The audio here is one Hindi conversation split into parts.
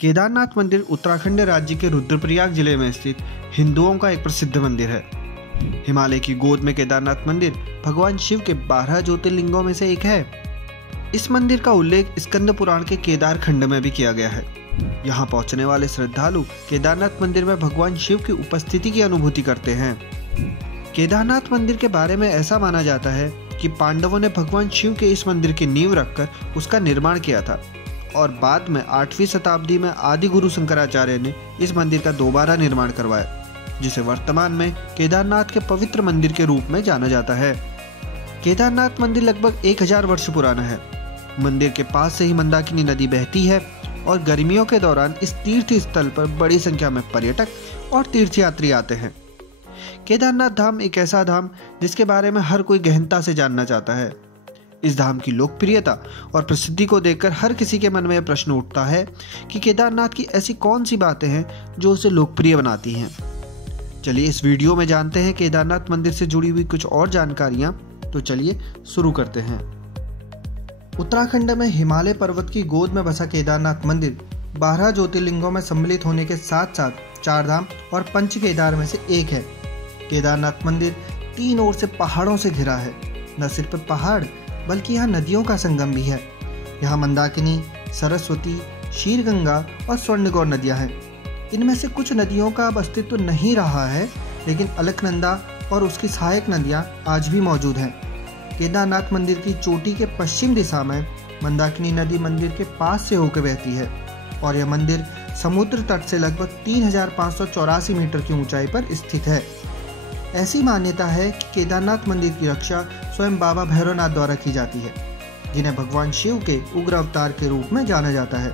केदारनाथ मंदिर उत्तराखंड राज्य के रुद्रप्रयाग जिले में स्थित हिंदुओं का एक प्रसिद्ध मंदिर है। हिमालय की गोद में केदारनाथ मंदिर भगवान शिव के 12 ज्योतिर्लिंगों में से एक है। इस मंदिर का उल्लेख स्कंद पुराण के केदार खंड में भी किया गया है। यहाँ पहुंचने वाले श्रद्धालु केदारनाथ मंदिर में भगवान शिव की उपस्थिति की अनुभूति करते हैं। केदारनाथ मंदिर के बारे में ऐसा माना जाता है कि पांडवों ने भगवान शिव के इस मंदिर की नींव रखकर उसका निर्माण किया था और बाद में 8वीं शताब्दी में आदि गुरु शंकराचार्य ने इस मंदिर का दोबारा निर्माण करवाया, जिसे वर्तमान में केदारनाथ के पवित्र मंदिर के रूप में जाना जाता है। केदारनाथ मंदिर लगभग 1000 वर्ष पुराना है। मंदिर के पास से ही मंदाकिनी नदी बहती है और गर्मियों के दौरान इस तीर्थ स्थल पर बड़ी संख्या में पर्यटक और तीर्थयात्री आते हैं। केदारनाथ धाम एक ऐसा धाम जिसके बारे में हर कोई गहनता से जानना चाहता है। इस धाम की लोकप्रियता और प्रसिद्धि को देखकर हर किसी के मन में यह प्रश्न उठता है कि केदारनाथ की ऐसी कौन सी बातें हैं जो उसे लोकप्रिय बनाती हैं। चलिए इस वीडियो में जानते हैं केदारनाथ मंदिर से जुड़ी हुई कुछ और जानकारियां। तो चलिए शुरू करते हैं। उत्तराखंड में हिमालय पर्वत की गोद में बसा केदारनाथ मंदिर 12 ज्योतिर्लिंगों में सम्मिलित होने के साथ साथ 4 धाम और पंच केदार में से एक है। केदारनाथ मंदिर 3 ओर से पहाड़ों से घिरा है। न सिर्फ पहाड़ बल्कि यहाँ नदियों का संगम भी है। यहाँ मंदाकिनी, सरस्वती, शीरगंगा और स्वर्णगौर नदियाँ हैं। इनमें से कुछ नदियों का अब अस्तित्व नहीं रहा है, लेकिन अलकनंदा और उसकी सहायक नदियाँ आज भी मौजूद हैं। केदारनाथ मंदिर की चोटी के पश्चिम दिशा में मंदाकिनी नदी मंदिर के पास से होकर बहती है और यह मंदिर समुद्र तट से लगभग 3584 मीटर की ऊंचाई पर स्थित है। ऐसी मान्यता है कि केदारनाथ मंदिर की रक्षा स्वयं बाबा भैरवनाथ द्वारा की जाती है, जिन्हें भगवान शिव के उग्र अवतार के रूप में जाना जाता है।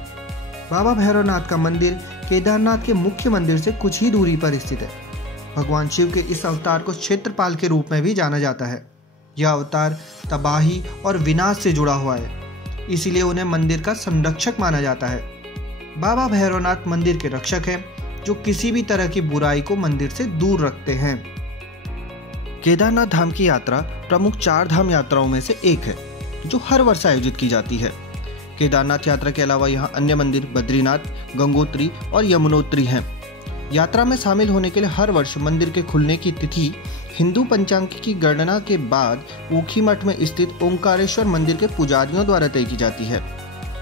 बाबा भैरवनाथ का मंदिर केदारनाथ के मुख्य मंदिर से कुछ ही दूरी पर स्थित है। भगवान शिव के इस अवतार को क्षेत्रपाल के रूप में भी जाना जाता है। यह अवतार तबाही और विनाश से जुड़ा हुआ है, इसीलिए उन्हें मंदिर का संरक्षक माना जाता है। बाबा भैरवनाथ मंदिर के रक्षक हैं, जो किसी भी तरह की बुराई को मंदिर से दूर रखते हैं। केदारनाथ धाम की यात्रा प्रमुख 4 धाम यात्राओं में से एक है, जो हर वर्ष आयोजित की जाती है। केदारनाथ यात्रा के अलावा यहाँ अन्य मंदिर बद्रीनाथ, गंगोत्री और यमुनोत्री हैं। यात्रा में शामिल होने के लिए हर वर्ष मंदिर के खुलने की तिथि हिंदू पंचांग की गणना के बाद ऊखीमठ में स्थित ओंकारेश्वर मंदिर के पुजारियों द्वारा तय की जाती है।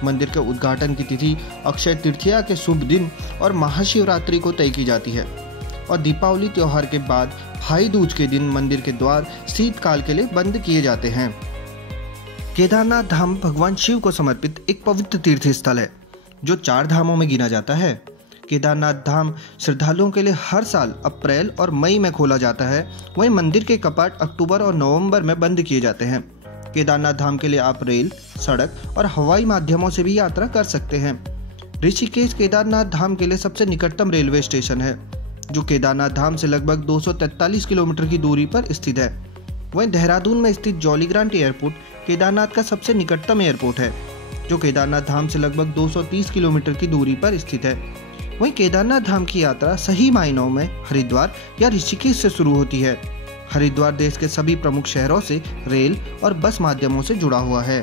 मंदिर के उद्घाटन की तिथि अक्षय तृतीया के शुभ दिन और महाशिवरात्रि को तय की जाती है और दीपावली त्योहार के बाद भाई दूज के दिन मंदिर के द्वार शीतकाल के लिए बंद किए जाते हैं। केदारनाथ धाम भगवान शिव को समर्पित एक पवित्र तीर्थ स्थल है, जो 4 धामों में गिना जाता है। केदारनाथ धाम श्रद्धालुओं के लिए हर साल अप्रैल और मई में खोला जाता है। वहीं मंदिर के कपाट अक्टूबर और नवंबर में बंद किए जाते हैं। केदारनाथ धाम के लिए आप रेल, सड़क और हवाई माध्यमों से भी यात्रा कर सकते हैं। ऋषिकेश केदारनाथ धाम के लिए सबसे निकटतम रेलवे स्टेशन है, जो केदारनाथ धाम से लगभग 243 किलोमीटर की दूरी पर स्थित है। वहीं देहरादून में स्थित जॉली ग्रांट एयरपोर्ट केदारनाथ का सबसे निकटतम एयरपोर्ट है, जो केदारनाथ धाम से लगभग 230 किलोमीटर की दूरी पर स्थित है। वहीं केदारनाथ धाम की यात्रा सही मायनों में हरिद्वार या ऋषिकेश से शुरू होती है। हरिद्वार देश के सभी प्रमुख शहरों से रेल और बस माध्यमों से जुड़ा हुआ है।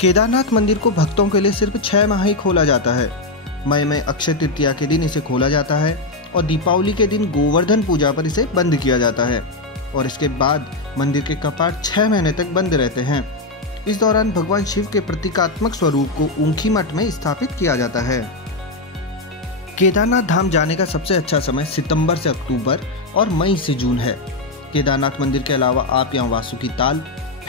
केदारनाथ मंदिर को भक्तों के लिए सिर्फ 6 माह ही खोला जाता है। मई में अक्षय तृतीया के दिन इसे खोला जाता है और दीपावली के दिन गोवर्धन पूजा पर इसे बंद किया जाता है और इसके बाद मंदिर के कपाट 6 महीने तक बंद रहते हैं। इस दौरान भगवान शिव के प्रतीकात्मक स्वरूप को ऊखीमठ में स्थापित किया जाता है। केदारनाथ धाम जाने का सबसे अच्छा समय सितंबर से अक्टूबर और मई से जून है। केदारनाथ मंदिर के अलावा आप यहाँ वासुकी ताल,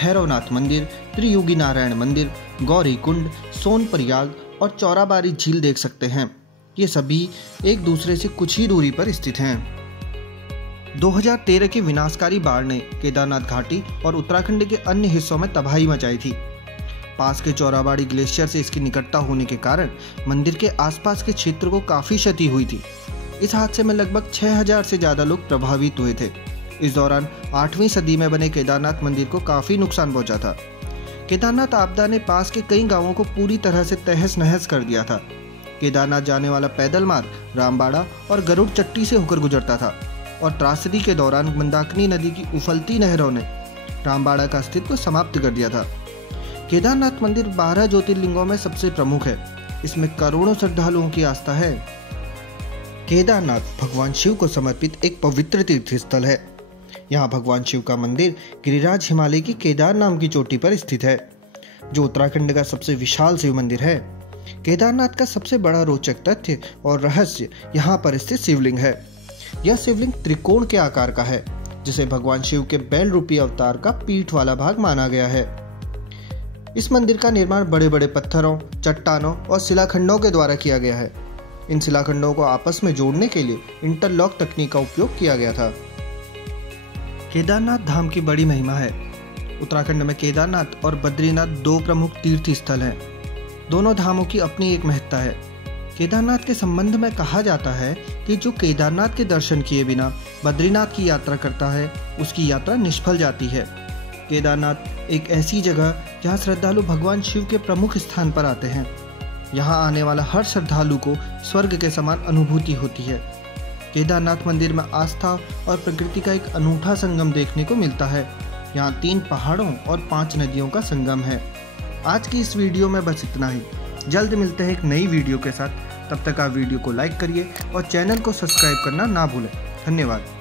भैरवनाथ मंदिर, त्रियुगी नारायण मंदिर, गौरी कुंड, सोनप्रयाग और चौराबाड़ी झील देख सकते हैं। ये सभी एक दूसरे से कुछ ही दूरी पर स्थित हैं। 2013 की विनाशकारी बाढ़ ने केदारनाथ घाटी और उत्तराखंड के अन्य हिस्सों में तबाही मचाई थी। पास के चौराबाड़ी ग्लेशियर से इसकी निकटता होने के कारण मंदिर के आसपास के क्षेत्र को काफी क्षति हुई थी। इस हादसे में लगभग 6000 से ज्यादा लोग प्रभावित हुए थे। इस दौरान 8वीं सदी में बने केदारनाथ मंदिर को काफी नुकसान पहुंचा था। केदारनाथ आपदा ने पास के कई गांवों को पूरी तरह से तहस नहस कर दिया था। केदारनाथ जाने वाला पैदल मार्ग रामबाड़ा और गरुड़ चट्टी से होकर गुजरता था और त्रासदी के दौरान मंदाकिनी नदी की उफलती नहरों ने रामबाड़ा का अस्तित्व समाप्त कर दिया था। केदारनाथ मंदिर 12 ज्योतिर्लिंगों में सबसे प्रमुख है। इसमें करोड़ों श्रद्धालुओं की आस्था है। केदारनाथ भगवान शिव को समर्पित एक पवित्र तीर्थ स्थल है। यहाँ भगवान शिव का मंदिर गिरिराज हिमालय की केदार नाम की चोटी पर स्थित है, जो उत्तराखंड का सबसे विशाल शिव मंदिर है। केदारनाथ का सबसे बड़ा रोचक तथ्य और रहस्य यहाँ पर स्थित शिवलिंग है। यह शिवलिंग त्रिकोण के आकार का है, जिसे भगवान शिव के बैल रूपी अवतार का पीठ वाला भाग माना गया है। इस मंदिर का निर्माण बड़े बड़े पत्थरों, चट्टानों और शिलाखंडों के द्वारा किया गया है। इन शिलाखंडों को आपस में जोड़ने के लिए इंटरलॉक तकनीक का उपयोग किया गया था। केदारनाथ धाम की बड़ी महिमा है। उत्तराखंड में केदारनाथ और बद्रीनाथ दो प्रमुख तीर्थ स्थल हैं। दोनों धामों की अपनी एक महत्ता है। केदारनाथ के संबंध में कहा जाता है कि जो केदारनाथ के दर्शन किए बिना बद्रीनाथ की यात्रा करता है, उसकी यात्रा निष्फल जाती है। केदारनाथ एक ऐसी जगह जहां श्रद्धालु भगवान शिव के प्रमुख स्थान पर आते हैं। यहाँ आने वाला हर श्रद्धालु को स्वर्ग के समान अनुभूति होती है। केदारनाथ मंदिर में आस्था और प्रकृति का एक अनूठा संगम देखने को मिलता है। यहाँ 3 पहाड़ों और 5 नदियों का संगम है। आज की इस वीडियो में बस इतना ही। जल्द मिलते हैं एक नई वीडियो के साथ। तब तक आप वीडियो को लाइक करिए और चैनल को सब्सक्राइब करना ना भूलें। धन्यवाद।